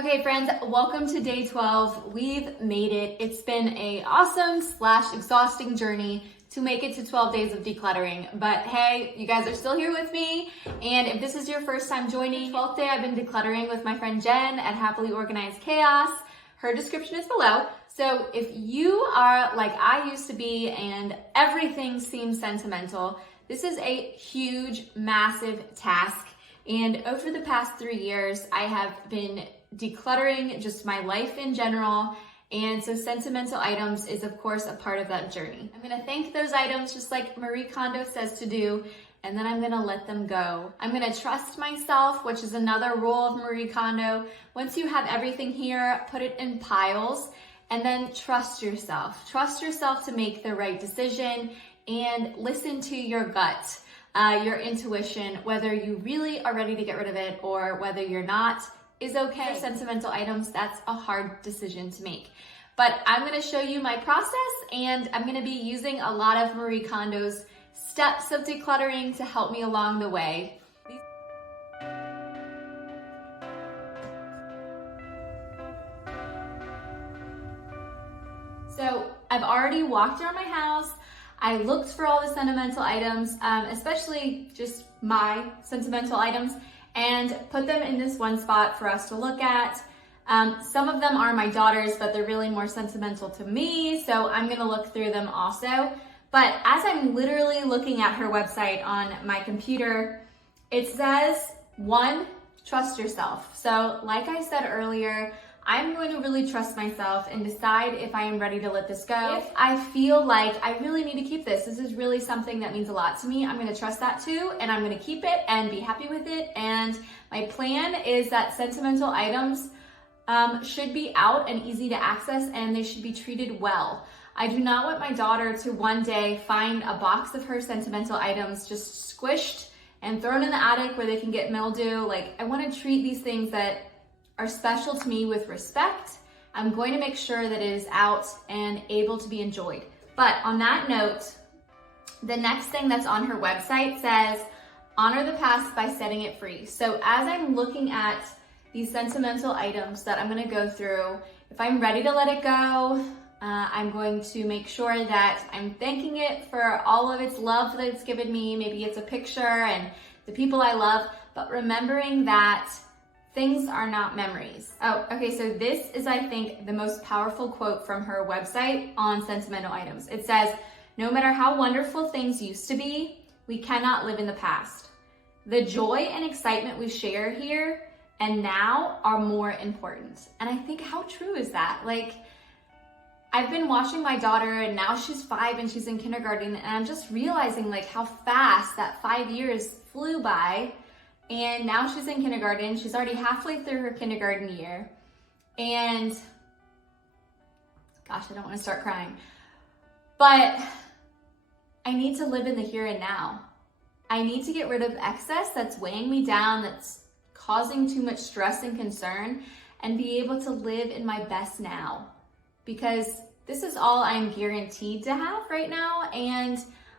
Okay friends, welcome to day 12. We've made it. It's been a awesome / exhausting journey to make it to 12 days of decluttering. But hey, you guys are still here with me. And if this is your first time joining, 12th day I've been decluttering with my friend Jen at Happily Organized Chaos. Her description is below. So if you are like I used to be and everything seems sentimental, this is a huge, massive task. And over the past 3 years, I have been decluttering just my life in general. And so sentimental items is of course a part of that journey. I'm gonna thank those items just like Marie Kondo says to do, and then I'm gonna let them go. I'm gonna trust myself, which is another rule of Marie Kondo. Once you have everything here, put it in piles and then trust yourself. Trust yourself to make the right decision and listen to your gut, your intuition, whether you really are ready to get rid of it or whether you're not. Is okay. For sentimental items, that's a hard decision to make. But I'm gonna show you my process and I'm gonna be using a lot of Marie Kondo's steps of decluttering to help me along the way. So I've already walked around my house. I looked for all the sentimental items, especially just my sentimental items, and put them in this one spot for us to look at. Some of them are my daughter's, but they're really more sentimental to me, so I'm gonna look through them also. But as I'm literally looking at her website on my computer, it says, 1, trust yourself. So like I said earlier, I'm going to really trust myself and decide if I am ready to let this go. If I feel like I really need to keep this is really something that means a lot to me, I'm gonna trust that too, and I'm gonna keep it and be happy with it. And my plan is that sentimental items should be out and easy to access, and they should be treated well. I do not want my daughter to one day find a box of her sentimental items just squished and thrown in the attic where they can get mildew. Like, I wanna treat these things that are special to me with respect. I'm going to make sure that it is out and able to be enjoyed. But on that note, the next thing that's on her website says, honor the past by setting it free. So as I'm looking at these sentimental items that I'm gonna go through, if I'm ready to let it go, I'm going to make sure that I'm thanking it for all of its love that it's given me. Maybe it's a picture and the people I love, but remembering that things are not memories. Oh, okay, so this is, I think, the most powerful quote from her website on sentimental items. It says, no matter how wonderful things used to be, we cannot live in the past. The joy and excitement we share here and now are more important. And I think, how true is that? Like, I've been watching my daughter and now she's 5 and she's in kindergarten, and I'm just realizing like how fast that 5 years flew by. And now she's in kindergarten. She's already halfway through her kindergarten year. And gosh, I don't want to start crying. But I need to live in the here and now. I need to get rid of excess that's weighing me down, that's causing too much stress and concern, and be able to live in my best now. Because this is all I'm guaranteed to have right now, and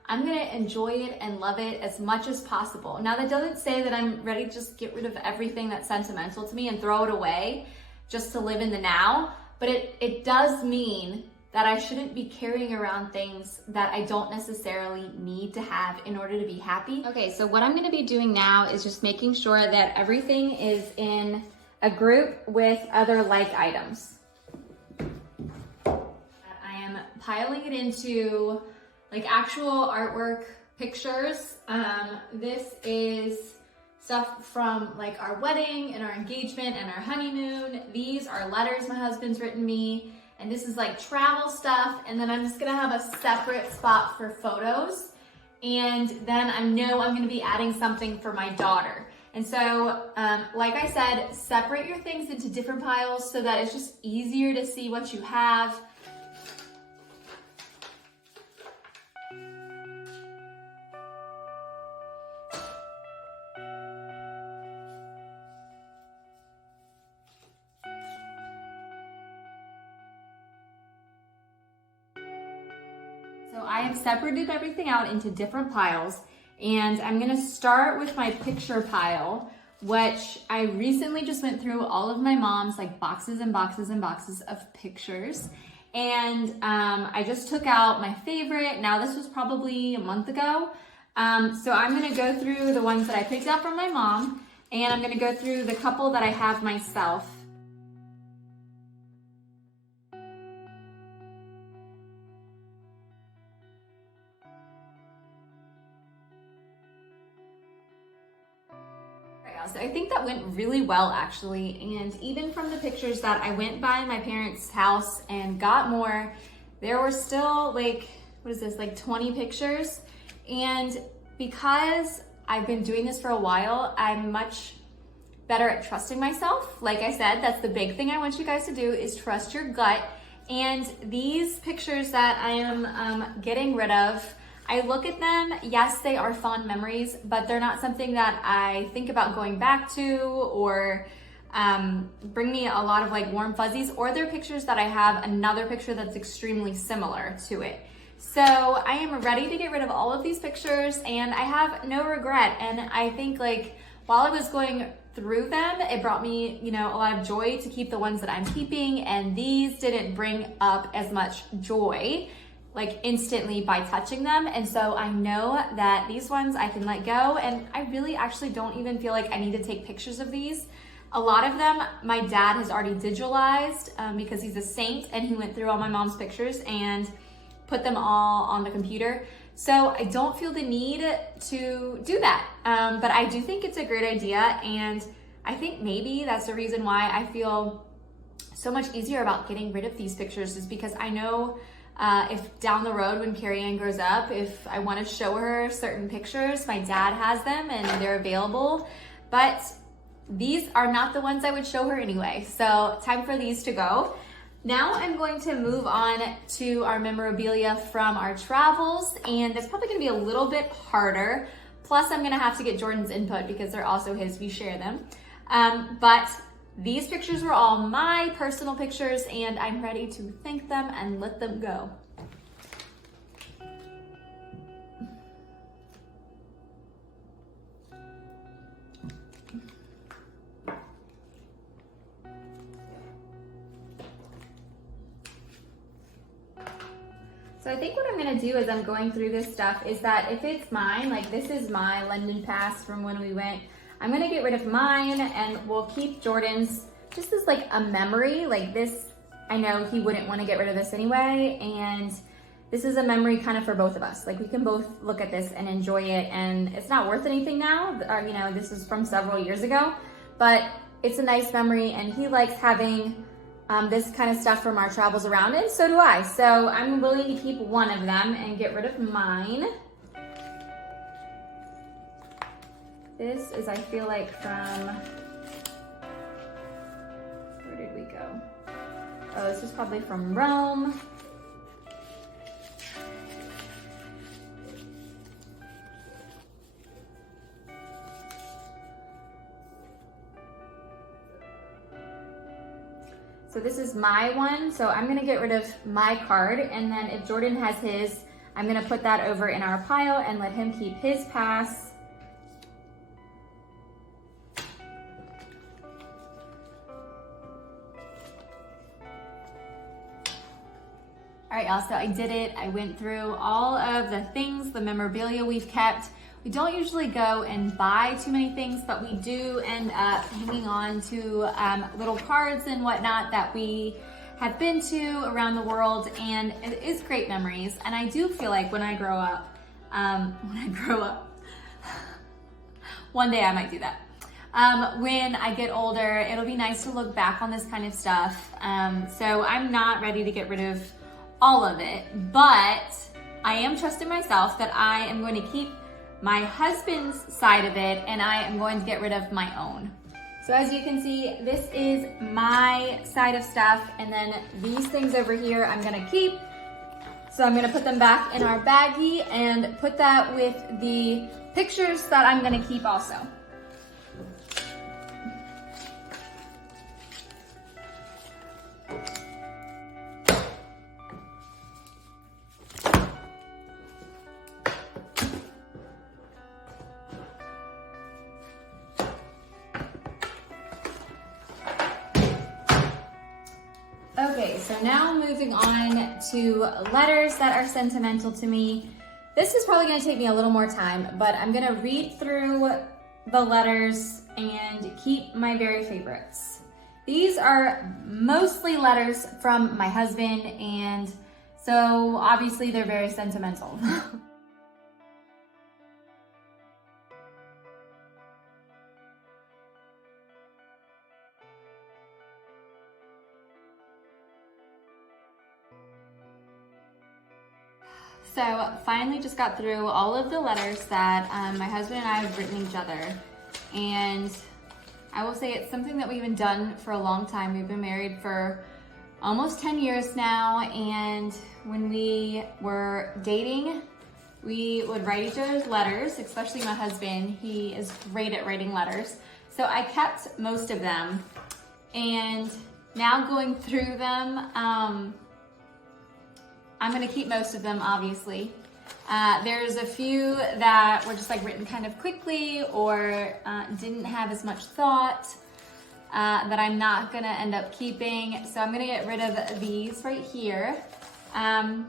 I'm gonna enjoy it and love it as much as possible. Now that doesn't say that I'm ready to just get rid of everything that's sentimental to me and throw it away just to live in the now, but it does mean that I shouldn't be carrying around things that I don't necessarily need to have in order to be happy. Okay, so what I'm gonna be doing now is just making sure that everything is in a group with other like items. I am piling it into like actual artwork pictures. This is stuff from like our wedding and our engagement and our honeymoon. These are letters my husband's written me. And this is like travel stuff. And then I'm just gonna have a separate spot for photos. And then I know I'm gonna be adding something for my daughter. And so, like I said, separate your things into different piles so that it's just easier to see what you have. So I have separated everything out into different piles, and I'm gonna start with my picture pile, which I recently just went through all of my mom's like boxes and boxes and boxes of pictures. And I just took out my favorite. Now this was probably a month ago. So I'm gonna go through the ones that I picked out from my mom, and I'm gonna go through the couple that I have myself. So I think that went really well actually, and even from the pictures that I went by my parents' house and got more, there were still like, what is this, like 20 pictures. And because I've been doing this for a while, I'm much better at trusting myself. Like I said, that's the big thing I want you guys to do, is trust your gut. And these pictures that I am getting rid of, I look at them, yes, they are fond memories, but they're not something that I think about going back to or bring me a lot of like warm fuzzies, or they're pictures that I have another picture that's extremely similar to it. So I am ready to get rid of all of these pictures, and I have no regret. And I think like while I was going through them, it brought me, you know, a lot of joy to keep the ones that I'm keeping, and these didn't bring up as much joy like instantly by touching them. And so I know that these ones I can let go, and I really actually don't even feel like I need to take pictures of these. A lot of them my dad has already digitalized because he's a saint, and he went through all my mom's pictures and put them all on the computer. So I don't feel the need to do that. But I do think it's a great idea, and I think maybe that's the reason why I feel so much easier about getting rid of these pictures, is because I know if down the road when Carrie Ann grows up, if I want to show her certain pictures, my dad has them and they're available, but these are not the ones I would show her anyway. So time for these to go. Now I'm going to move on to our memorabilia from our travels, and it's probably gonna be a little bit harder. Plus I'm gonna have to get Jordan's input because they're also his, we share them. But these pictures were all my personal pictures, and I'm ready to thank them and let them go. So I think what I'm gonna do as I'm going through this stuff is that if it's mine, like this is my London pass from when we went, I'm gonna get rid of mine and we'll keep Jordan's just as like a memory. Like this, I know he wouldn't wanna get rid of this anyway, and this is a memory kind of for both of us. Like we can both look at this and enjoy it, and it's not worth anything now. You know, this is from several years ago, but it's a nice memory, and he likes having this kind of stuff from our travels around, and so do I. So I'm willing to keep one of them and get rid of mine. This is, I feel like, from, where did we go? Oh, this is probably from Rome. So this is my one, so I'm gonna get rid of my card, and then if Jordan has his, I'm gonna put that over in our pile and let him keep his pass. All right, y'all, so I did it. I went through all of the things, the memorabilia we've kept. We don't usually go and buy too many things, but we do end up hanging on to little cards and whatnot that we have been to around the world, and it is great memories. And I do feel like when I grow up, one day I might do that. When I get older, it'll be nice to look back on this kind of stuff. So I'm not ready to get rid of all of it, but I am trusting myself that I am going to keep my husband's side of it, and I am going to get rid of my own. So as you can see, this is my side of stuff, and then these things over here I'm gonna keep. So I'm gonna put them back in our baggie and put that with the pictures that I'm gonna keep also. Okay, so now moving on to letters that are sentimental to me. This is probably gonna take me a little more time, but I'm gonna read through the letters and keep my very favorites. These are mostly letters from my husband, and so obviously they're very sentimental. So finally just got through all of the letters that my husband and I have written each other. And I will say it's something that we've been done for a long time. We've been married for almost 10 years now. And when we were dating, we would write each other's letters, especially my husband. He is great at writing letters. So I kept most of them. And now going through them, I'm gonna keep most of them, obviously. There's a few that were just like written kind of quickly or didn't have as much thought that I'm not gonna end up keeping. So I'm gonna get rid of these right here. But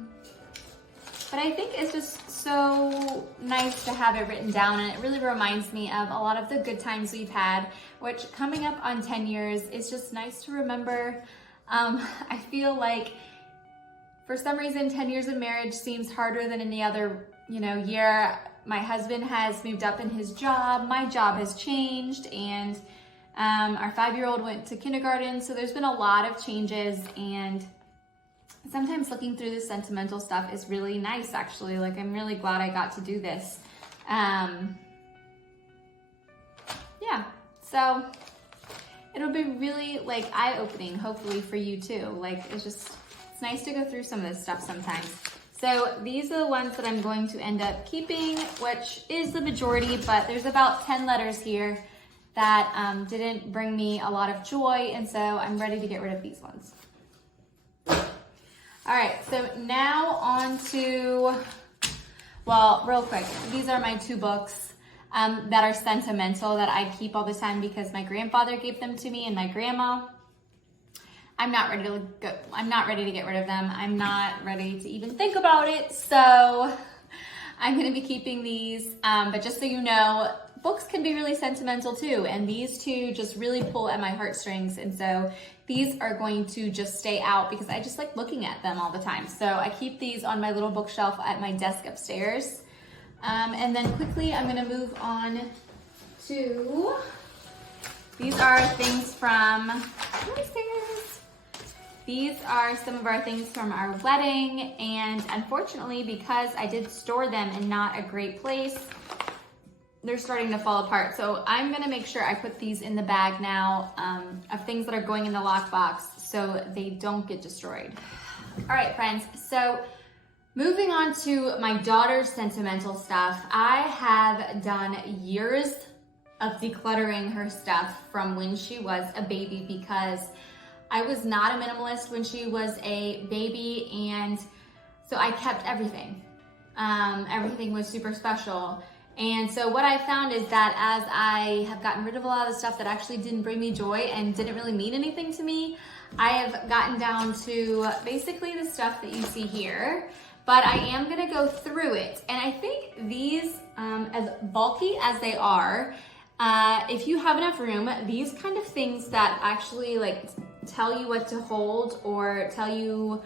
I think it's just so nice to have it written down, and it really reminds me of a lot of the good times we've had, which coming up on 10 years is just nice to remember. I feel like for some reason, 10 years of marriage seems harder than any other, year. My husband has moved up in his job. My job has changed, and our 5-year-old went to kindergarten. So there's been a lot of changes, and sometimes looking through the sentimental stuff is really nice, actually. Like, I'm really glad I got to do this. Yeah, so it'll be really like eye-opening, hopefully for you too. Like, it's nice to go through some of this stuff sometimes. So these are the ones that I'm going to end up keeping, which is the majority, but there's about 10 letters here that didn't bring me a lot of joy, and so I'm ready to get rid of these ones. All right, so now on to, well, real quick, these are my 2 books that are sentimental that I keep all the time because my grandfather gave them to me and my grandma. I'm not ready to get rid of them. I'm not ready to even think about it. So I'm gonna be keeping these. But just so you know, books can be really sentimental too. And these 2 just really pull at my heartstrings. And so these are going to just stay out because I just like looking at them all the time. So I keep these on my little bookshelf at my desk upstairs. And then quickly, I'm gonna move on to, these are things from, what is this? These are some of our things from our wedding, and unfortunately, because I did store them in not a great place, they're starting to fall apart. So I'm gonna make sure I put these in the bag now of things that are going in the lockbox so they don't get destroyed. All right, friends, so moving on to my daughter's sentimental stuff. I have done years of decluttering her stuff from when she was a baby because I was not a minimalist when she was a baby, and so I kept everything. Everything was super special. And so what I found is that as I have gotten rid of a lot of the stuff that actually didn't bring me joy and didn't really mean anything to me, I have gotten down to basically the stuff that you see here, but I am gonna go through it. And I think these, as bulky as they are, if you have enough room, these kind of things that actually like tell you what to hold or tell you,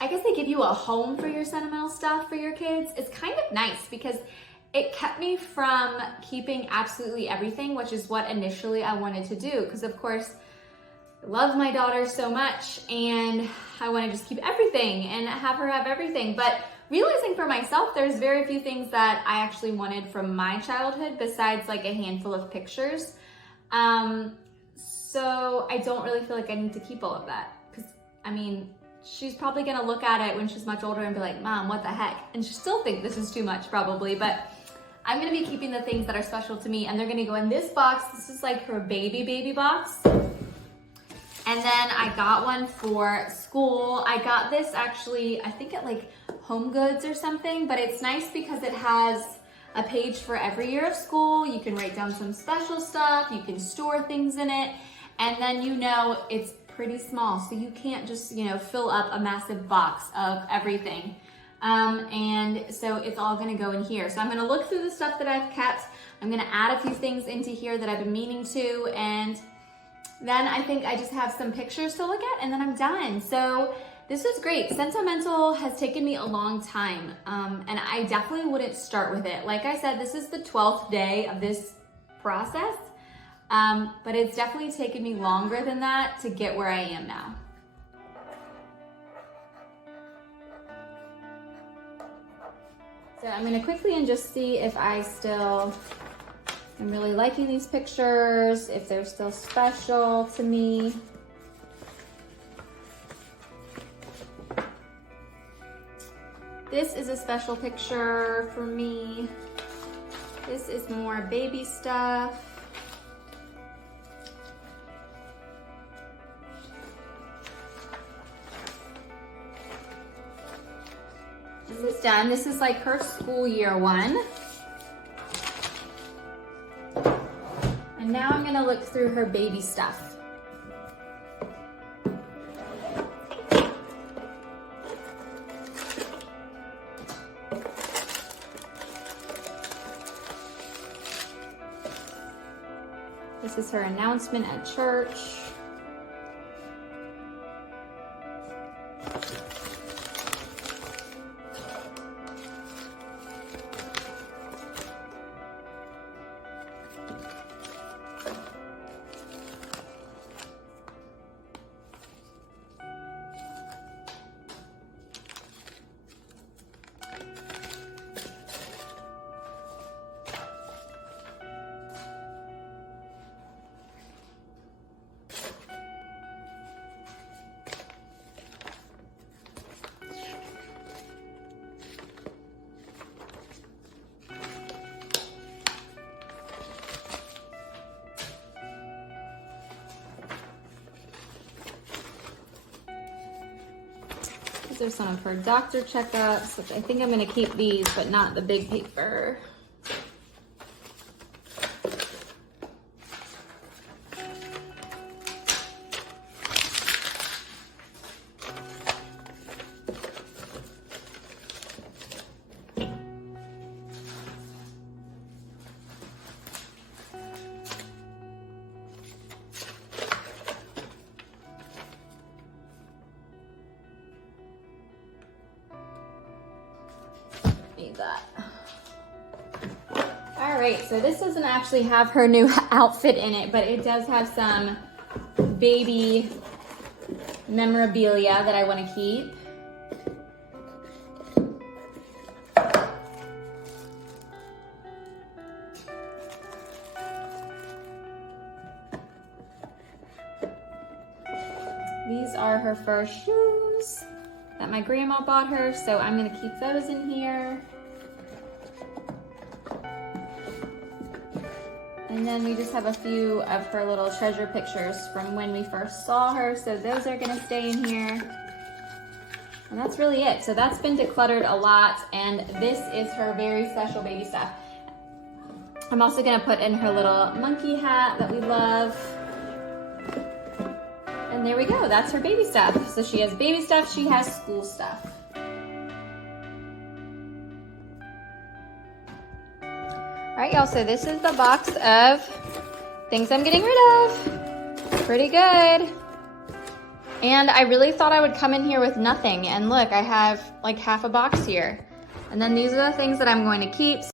I guess they give you a home for your sentimental stuff for your kids. It's kind of nice because it kept me from keeping absolutely everything, which is what initially I wanted to do. Because of course, I love my daughter so much and I want to just keep everything and have her have everything. But realizing for myself, there's very few things that I actually wanted from my childhood besides like a handful of pictures. So I don't really feel like I need to keep all of that because I mean, she's probably gonna look at it when she's much older and be like, Mom, what the heck? And she'll still think this is too much probably, but I'm gonna be keeping the things that are special to me and they're gonna go in this box. This is like her baby box. And then I got one for school. I got this actually, I think at like Home Goods or something, but it's nice because it has a page for every year of school. You can write down some special stuff. You can store things in it. And then you know it's pretty small, so you can't just, you know, fill up a massive box of everything. And so it's all gonna go in here. So I'm gonna look through the stuff that I've kept. I'm gonna add a few things into here that I've been meaning to, and then I think I just have some pictures to look at and then I'm done. So this was great. Sentimental has taken me a long time, and I definitely wouldn't start with it. Like I said, this is the 12th day of this process, but it's definitely taken me longer than that to get where I am now. So I'm gonna quickly and just see if I still am really liking these pictures, if they're still special to me. This is a special picture for me. This is more baby stuff. This is done. This is like her school year one. And now I'm gonna look through her baby stuff. This is her announcement at church. These are some of her doctor checkups, which I think I'm gonna keep these, but not the big paper. Need that. All right, so this doesn't actually have her new outfit in it, but it does have some baby memorabilia that I want to keep. These are her first shoes that my grandma bought her, so I'm gonna keep those in here. And then we just have a few of her little treasure pictures from when we first saw her, so those are gonna stay in here. And that's really it. So that's been decluttered a lot, and this is her very special baby stuff. I'm also gonna put in her little monkey hat that we love. And there we go, that's her baby stuff. So she has baby stuff, she has school stuff. All right, y'all, so this is the box of things I'm getting rid of. Pretty good. And I really thought I would come in here with nothing. And look, I have like half a box here. And then these are the things that I'm going to keep.